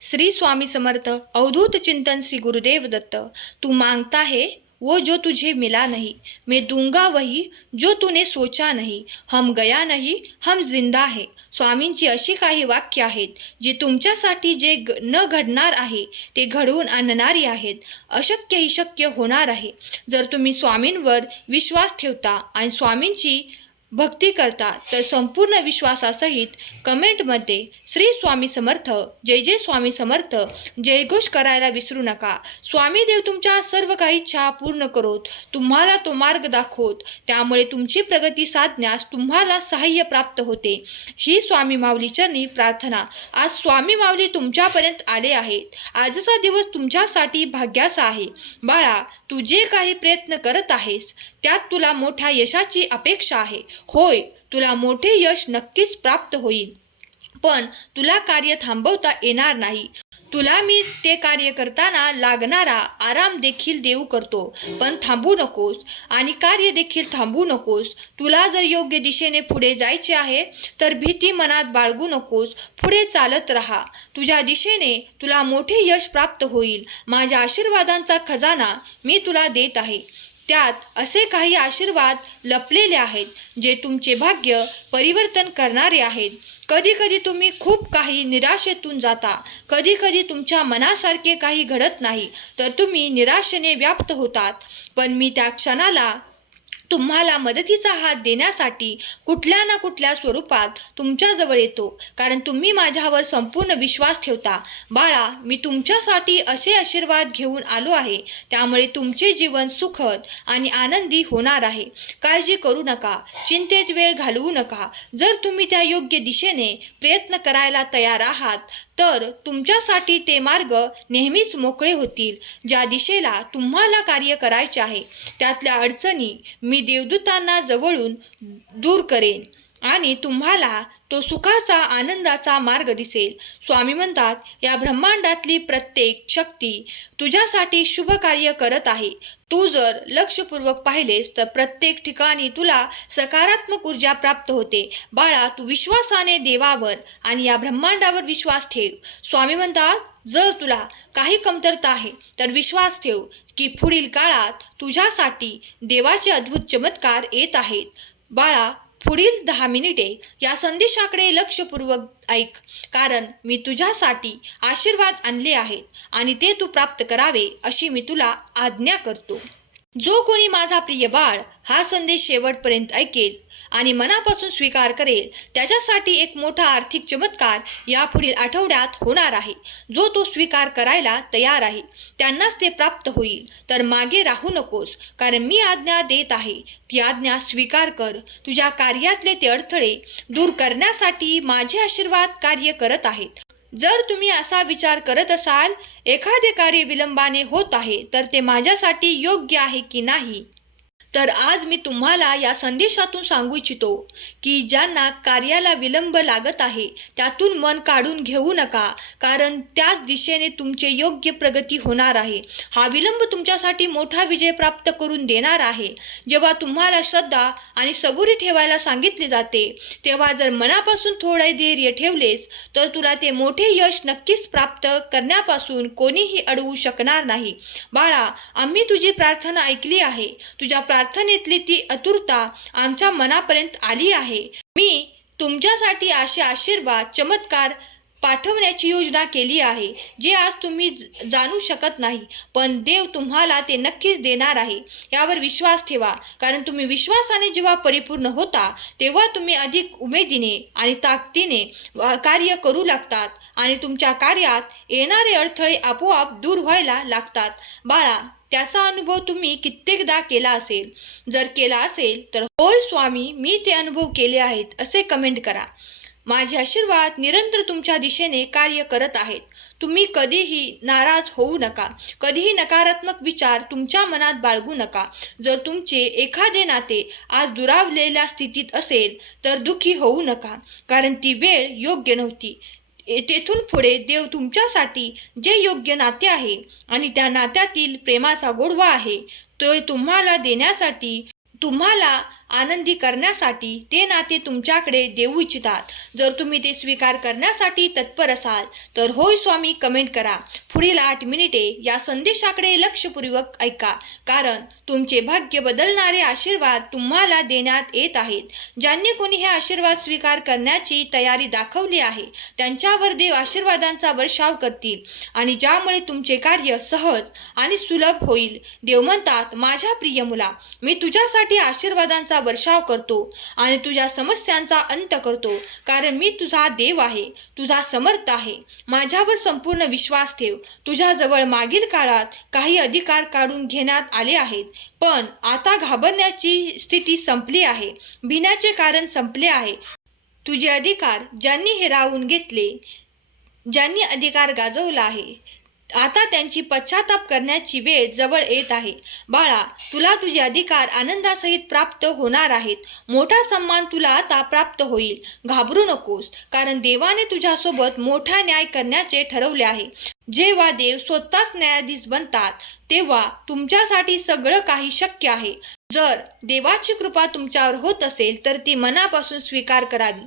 श्री स्वामी समर्थ। अवधूत चिंतन श्री गुरुदेव दत्त। तू मांगता है वो जो तुझे मिला नहीं, मैं दूंगा वही जो तूने सोचा नहीं, हम गया नहीं हम जिंदा है। स्वामींची अशी काही वाक्य आहेत जी तुमच्यासाठी जे न घडणार आहे ते घडवून आणणारी आहेत। अशक्य ही शक्य होणार आहे जर तुम्ही स्वामींवर विश्वास ठेवता आणि स्वामींची भक्ती करता तर संपूर्ण विश्वासासहित कमेंटमध्ये श्री स्वामी समर्थ, जय जय स्वामी समर्थ जयघोष करायला विसरू नका। स्वामी देव तुमच्या सर्व काही इच्छा पूर्ण करोत, तुम्हाला तो मार्ग दाखवत, त्यामुळे तुमची प्रगती साधण्यास तुम्हाला सहाय्य प्राप्त होते। ही स्वामी माऊली चरणी प्रार्थना। आज स्वामी माऊली तुमच्यापर्यंत आले आहेत। आजचा दिवस तुमच्यासाठी भाग्याचा आहे। बाळा, तू जे काही प्रयत्न करत आहेस त्यात तुला मोठ्या यशाची अपेक्षा आहे। होय, तुला मोठे यश नक्कीच प्राप्त होईल, पण तुला कार्य थांबवता येणार नाही। तुला मी ते कार्य करताना लागणारा आराम देखील देऊ करतो, पण थांबू नकोस आणि कार्य देखील थांबू नकोस। तुला जर योग्य दिशेने पुढे जायचे आहे तर भीती मनात बाळगू नकोस, पुढे चालत राहा। तुझ्या दिशेने तुला मोठे यश प्राप्त होईल। माझ्या आशीर्वादांचा खजाना मी तुला देत आहे। त्यात असे काही आशीर्वाद लपलेले आहेत जे तुमचे भाग्य परिवर्तन करणारे आहेत। कधी कधी तुम्ही खूप काही निराशेतून जाता, कधी कधी तुमच्या मनासारखे काही घडत नाही तर तुम्ही निराशेने व्याप्त होतात, पण मी त्या क्षणाला तुम्हाला मदतीचा हात देण्यासाठी कुठल्या ना कुठल्या स्वरूपात तुमच्याजवळ येतो, कारण तुम्ही माझ्यावर संपूर्ण विश्वास ठेवता। बाळा, मी तुमच्यासाठी असे आशीर्वाद घेऊन आलो आहे, त्यामुळे तुमचे जीवन सुखद आणि आनंदी होणार आहे। काळजी करू नका, चिंतेत वेळ घालवू नका। जर तुम्ही त्या योग्य दिशेने प्रयत्न करायला तयार आहात तर तुमच्यासाठी ते मार्ग नेहमीच मोकळे होतील। ज्या दिशेला तुम्हाला कार्य करायचे आहे त्यातल्या अडचणी मी देवदूतांना जवळून दूर करेन आणि तुम्हाला तो सुखाचा आनंदाचा मार्ग दिसेल। स्वामी म्हणतात, या ब्रह्मांडातली प्रत्येक शक्ती तुझ्यासाठी शुभ कार्य करत आहे। तू जर लक्षपूर्वक पाहिलेस तर प्रत्येक ठिकाणी तुला सकारात्मक ऊर्जा प्राप्त होते। बाळा, तू विश्वासाने देवावर आणि या ब्रह्मांडावर विश्वास ठेव। स्वामी म्हणतात, जर तुला काही कमतरता आहे तर विश्वास ठेव की पुढील काळात तुझ्यासाठी देवाचे अद्भुत चमत्कार येत आहेत। बाळा, पुढील 10 मिनिटे या संदेशाकडे लक्षपूर्वक ऐक, कारण मी तुझ्यासाठी आशीर्वाद आणले आहेत आणि ते तू प्राप्त करावे अशी मी तुला आज्ञा करतो। जो कोणी माझा प्रिय बाळ हा संदेश शेवटपर्यंत ऐकेल आणि मनापासून स्वीकार करेल त्याच्यासाठी एक मोठा आर्थिक चमत्कार यापुढील आठवड्यात होणार आहे। जो तो स्वीकार करायला तयार आहे त्यांनाच ते प्राप्त होईल। तर मागे राहू नकोस, कारण मी आज्ञा देत आहे, ती आज्ञा स्वीकार कर। तुझ्या कार्यातले ते अडथळे दूर करण्यासाठी माझे आशीर्वाद कार्य करत आहेत। जर तुम्ही असा विचार करत असाल एखादे कार्य विलंबाने होत आहे तर ते माझ्यासाठी योग्य आहे की नाही, तर आज मी तुम्हाला या संदेशातून सांगू इच्छितो की ज्यांना कार्याला विलंब लागत आहे त्यातून मन काढून घेऊ नका, कारण त्याच दिशेने तुमचे योग्य प्रगती होणार आहे। हा विलंब तुमच्यासाठी मोठा विजय प्राप्त करून देणार आहे। जेव्हा तुम्हाला श्रद्धा आणि सबुरी ठेवायला सांगितले जाते तेव्हा जर मनापासून थोडे धैर्य ठेवलेस तर तुला ते मोठे यश नक्कीच प्राप्त करण्यापासून कोणीही अडवू शकणार नाही। बाळा, आम्ही तुझी प्रार्थना ऐकली आहे। तुझ्या प्रार्थनेतली ती आतुरता आमच्या मनापर्यंत आली आहे। मी तुमच्यासाठी असे आशीर्वाद चमत्कार पाठवण्याची योजना केली आहे जे आज तुम्ही जाणू शकत नाही, पण देव तुम्हाला ते नक्कीच देणार आहे। यावर विश्वास ठेवा, कारण तुम्ही विश्वासाने जेव्हा परिपूर्ण होता तेव्हा तुम्ही अधिक उमेदीने आणि ताकदीने कार्य करू लागतात आणि तुमच्या कार्यात येणारे अडथळे आपोआप दूर व्हायला लागतात। बाळा, त्याचा अनुभव तुम्ही कित्येकदा केला असेल। जर केला असेल तर होय स्वामी, मी ते अनुभव केले आहेत असे कमेंट करा। माझे आशीर्वाद निरंतर तुमच्या दिशेने कार्य करत आहेत। तुम्ही कधीही नाराज होऊ नका, कधीही नकारात्मक विचार तुमच्या मनात बाळगू नका। जर तुमचे एखादे नाते आज दुरावलेल्या स्थितीत असेल तर दुःखी होऊ नका, कारण ती वेळ योग्य नव्हती। तेथून पुढे देव तुमच्यासाठी जे योग्य नाते आहे आणि त्या नात्यातील प्रेमाचा गोडवा आहे तो तुम्हाला देण्यासाठी तुम्हाला आनंदी करण्यासाठी ते नाते तुमच्याकडे देऊ इच्छितात. जर तुम्ही ते स्वीकार करण्यासाठी तत्पर असाल तर होय स्वामी कमेंट करा. पुढील 8 मिनिटे या संदेशाकडे लक्षपूर्वक ऐका, कारण तुमचे भाग्य बदलणारे आशीर्वाद तुम्हाला देण्यात येत आहेत. ज्यांनी कोणी हे आशीर्वाद स्वीकार करण्याची तयारी दाखवली आहे त्यांच्यावर देव आशीर्वादांचा वर्षाव करतील आणि ज्यामुळे तुमचे कार्य सहज आणि सुलभ होईल. देव म्हणतात, माझ्या प्रिय मुला, मी तुझ्यासाठी आशीर्वादांचा वर्षाव करतो आणि तुझ्या समस्यांचा अंत करतो, कारण मी तुझा देव आहे, तुझा समर्थ आहे. माझ्यावर संपूर्ण विश्वास ठेव. तुझ्याजवळ मागील काळात काही अधिकार काढून घेण्यात आले आहेत, पण आता घाबरण्याची स्थिती संपली आहे. भिण्याचे कारण संपले आहे. तुझे अधिकार ज्यांनी हिरावून घेतले, ज्यांनी अधिकार गाजवला आहे, आता त्यांची पश्चाताप करण्याची वेळ जवळ येत आहे. बाळा, तुला तुझे अधिकार आनंदासहित प्राप्त होणार आहेत. मोठा सन्मान तुला आता प्राप्त होईल. घाबरू नकोस, कारण देवाने तुझ्यासोबत मोठा न्याय करण्याचे ठरवले आहे. जेव्हा देव स्वतःच न्यायाधीश बनतात तेव्हा तुमच्यासाठी सगळं काही शक्य आहे. जर देवाची कृपा तुमच्यावर होत असेल तर ती मनापासून स्वीकार करावी.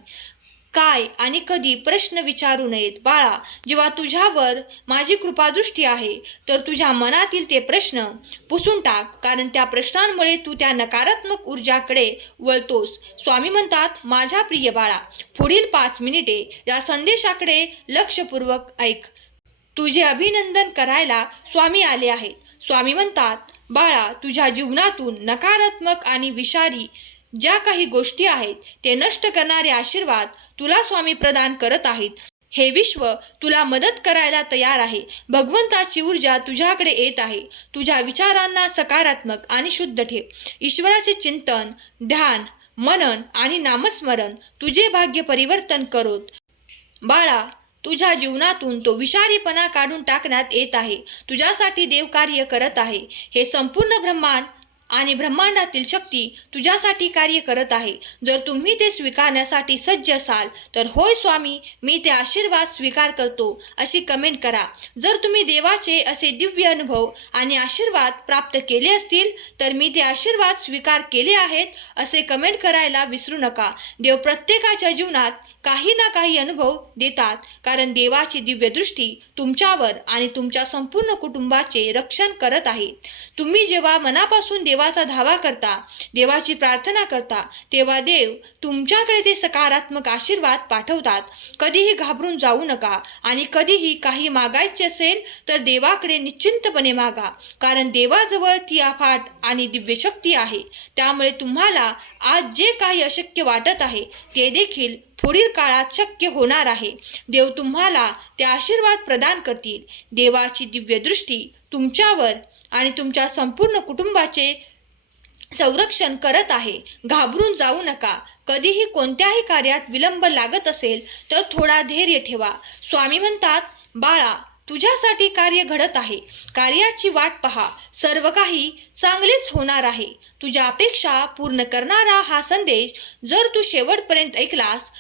काय आणि कधी प्रश्न विचारू नयेत. बाळा, जेव्हा तुझ्यावर माझी कृपादृष्टी आहे तर तुझ्या मनातील ते प्रश्न पुसून टाक, कारण त्या प्रश्नांमुळे तू त्या नकारात्मक ऊर्जाकडे वळतोस. स्वामी म्हणतात, माझ्या प्रिय बाळा, पुढील 5 मिनिटे या संदेशाकडे लक्षपूर्वक ऐक. तुझे अभिनंदन करायला स्वामी आले आहेत. स्वामी म्हणतात, बाळा, तुझ्या जीवनातून नकारात्मक आणि विषारी ज्या काही गोष्टी आहेत ते नष्ट करणारे आशीर्वाद तुला स्वामी प्रदान करत आहेत. हे विश्व तुला मदत करायला तयार आहे. भगवंताची ऊर्जा तुझ्याकडे येत आहे. तुझ्या विचारांना सकारात्मक आणि शुद्ध ठेव. ईश्वराचे चिंतन, ध्यान, मनन आणि नामस्मरण तुझे भाग्य परिवर्तन करोत. बाळा, तुझ्या जीवनातून तो विषारीपणा काढून टाकण्यात येत आहे. तुझ्यासाठी देव कार्य करत आहे. हे संपूर्ण ब्रह्मांड आणि ब्रह्मांडातील शक्ती तुझ्यासाठी कार्य करत आहे. जर तुम्ही ते स्वीकारण्यासाठी सज्ज असाल तर होय स्वामी, मी ते आशीर्वाद स्वीकार करतो अशी कमेंट करा. जर तुम्ही देवाचे असे दिव्य अनुभव आणि आशीर्वाद प्राप्त केले असतील तर मी ते आशीर्वाद स्वीकार केले आहेत असे कमेंट करायला विसरू नका. देव प्रत्येकाच्या जीवनात काही ना काही अनुभव देतात, कारण देवाची दिव्य दृष्टी तुमच्यावर आणि तुमच्या संपूर्ण कुटुंबाचे रक्षण करत आहे. तुम्ही जेव्हा मनापासून देवाचा धावा करता, देवाची प्रार्थना करता, तेव्हा देव तुमच्याकडे ते सकारात्मक आशीर्वाद पाठवतात. कधीही घाबरून जाऊ नका आणि कधीही काही मागायचे असेल तर देवाकडे निश्चिंतपणे मागा, कारण देवाजवळ ती अफाट आणि दिव्य शक्ती आहे. त्यामुळे तुम्हाला आज जे काही अशक्य वाटत आहे ते देखील पुढील काळात शक्य होणार आहे. देव तुम्हाला ते आशीर्वाद प्रदान करतील. देवाची दिव्य दृष्टी तुमच्यावर आणि तुमच्या संपूर्ण कुटुंबाचे संरक्षण करत आहे. घाबरून जाऊ नका. कधीही कोणत्याही कार्यात विलंब लागत असेल तर थोडा धैर्य ठेवा. स्वामी म्हणतात, बाळा, तुझ्यासाठी कार्य घडत आहे. कार्याची वाट पहा. सर्व काही चांगलेच होणार आहे. तुझ्या अपेक्षा पूर्ण करणारा हा संदेश जर तू शेवटपर्यंत ऐकलास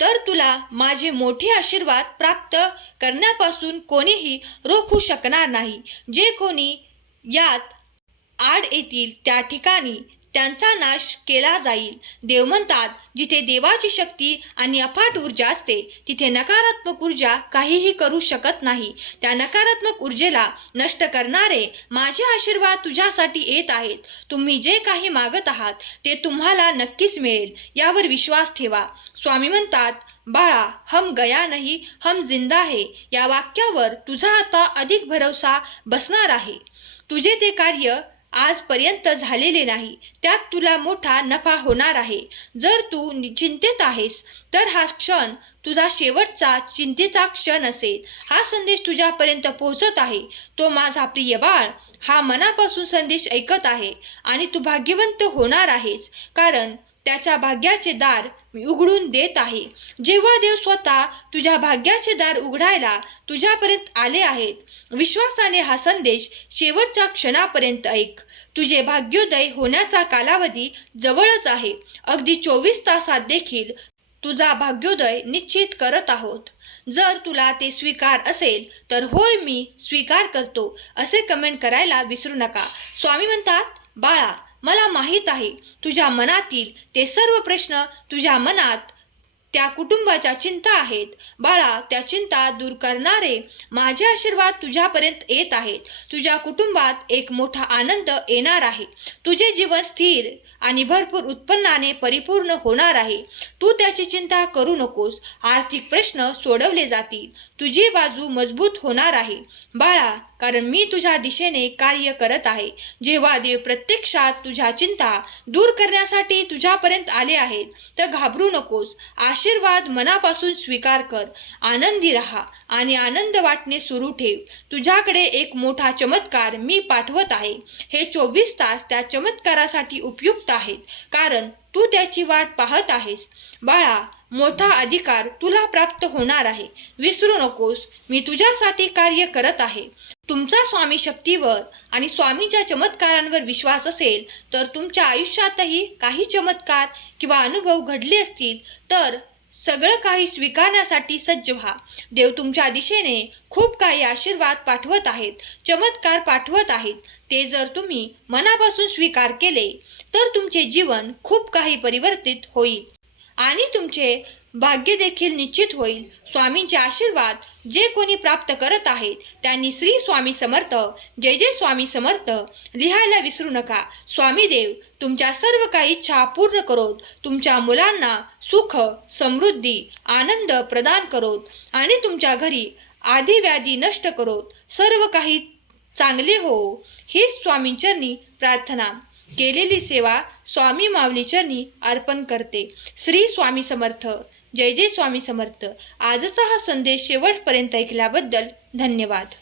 तर तुला माझे मोठे आशीर्वाद प्राप्त करण्यापासून कोणीही रोखू शकणार नाही. जे कोणी यात आड येतील त्या ठिकाणी त्यांचा नाश केला जाईल. देव म्हणतात, जिथे देवाची शक्ती आणि अफाट ऊर्जा असते तिथे नकारात्मक ऊर्जा काहीही करू शकत नाही. त्या नकारात्मक ऊर्जेला नष्ट करणारे माझे आशीर्वाद तुझ्यासाठी येत आहेत. तुम्ही जे काही मागत आहात ते तुम्हाला नक्कीच मिळेल, यावर विश्वास ठेवा. स्वामी म्हणतात, बाळा, हम गया नहीं हम जिंदा है या वाक्यावर तुझा आता अधिक भरोसा बसणार आहे. तुझे ते कार्य आजपर्यंत झालेले नाही, त्यात तुला मोठा नफा होणार आहे. जर तू चिंतेत आहेस तर हा क्षण तुझा शेवटचा चिंतेचा क्षण असेल. हा संदेश तुझ्यापर्यंत पोहोचत आहे. तो माझा प्रिय बाळ हा मनापासून संदेश ऐकत आहे आणि तू भाग्यवंत होणार आहेस, कारण त्याच्या भाग्याचे दार मी उघडून देत आहे. जेव्हा देव स्वतः तुझ्या भाग्याचे दार उघडायला तुझ्यापर्यंत आले आहेत, विश्वासाने हा संदेश शेवटच्या क्षणापर्यंत ऐक. तुझे भाग्योदय होण्याचा कालावधी जवळच आहे. अगदी 24 तासात देखील तुझा भाग्योदय निश्चित करत आहोत. जर तुला ते स्वीकार असेल तर होय मी स्वीकार करतो असे कमेंट करायला विसरू नका. स्वामी म्हणतात, बाळा, मला माहीत आहे तुझ्या मनातील ते सर्व प्रश्न, तुझ्या मनात त्या कुटुंबाच्या चिंता आहेत. बाळा, त्या चिंता दूर करणारे माझे आशीर्वाद तुझ्यापर्यंत येत आहेत. तुझ्या कुटुंबात एक मोठा आनंद येणार आहे. तुझे जीवन स्थिर आणि भरपूर उत्पन्नाने परिपूर्ण होणार आहे. तू त्याची चिंता करू नकोस. आर्थिक प्रश्न सोडवले जातील. तुझी बाजू मजबूत होणार आहे बाळा, कारण मी तुझ्या दिशेने कार्य करत आहे. जेव्हा देव प्रत्यक्षात तुझ्या चिंता दूर करण्यासाठी तुझ्यापर्यंत आले आहेत, तर घाबरू नकोस. आशीर्वाद मनापासून स्वीकार कर. आनंदी राहा आणि आनंद वाटणे सुरू ठेव. तुझ्याकडे एक मोठा चमत्कार मी पाठवत आहे. हे 24 तास त्या चमत्कारासाठी उपयुक्त आहेत, कारण तू त्याची वाट पाहत आहेस. बाळा, मोठा अधिकार तुला प्राप्त होणार आहे. विसरू नकोस, मी तुझ्यासाठी कार्य करत आहे. तुमचा स्वामी शक्तीवर आणि स्वामीच्या चमत्कारांवर विश्वास असेल तर तुमच्या आयुष्यातही काही चमत्कार किंवा अनुभव घडले असतील तर सगळं काही स्वीकारण्यासाठी सज्ज व्हा. देव तुमच्या दिशेने खूप काही आशीर्वाद पाठवत आहेत, चमत्कार पाठवत आहेत. ते जर तुम्ही मनापासून स्वीकार केले तर तुमचे जीवन खूप काही परिवर्तित होईल आणि तुमचे भाग्य देखील निश्चित होईल. स्वामींचे आशीर्वाद जे कोणी प्राप्त करत आहेत त्यांनी श्री स्वामी समर्थ, जय जय स्वामी समर्थ लिहायला विसरू नका. स्वामी देव तुमच्या सर्व काही इच्छा पूर्ण करोत. तुमच्या मुलांना सुख, समृद्धी, आनंद प्रदान करोत आणि तुमच्या घरी आधी व्याधी नष्ट करोत. सर्व काही चांगले हो, हीच स्वामींचरणी प्रार्थना. केलेली सेवा स्वामी माऊली चरणी अर्पण करते. श्री स्वामी समर्थ, जय जय स्वामी समर्थ. आजचा हा संदेश शेवटपर्यंत ऐकल्याबद्दल धन्यवाद.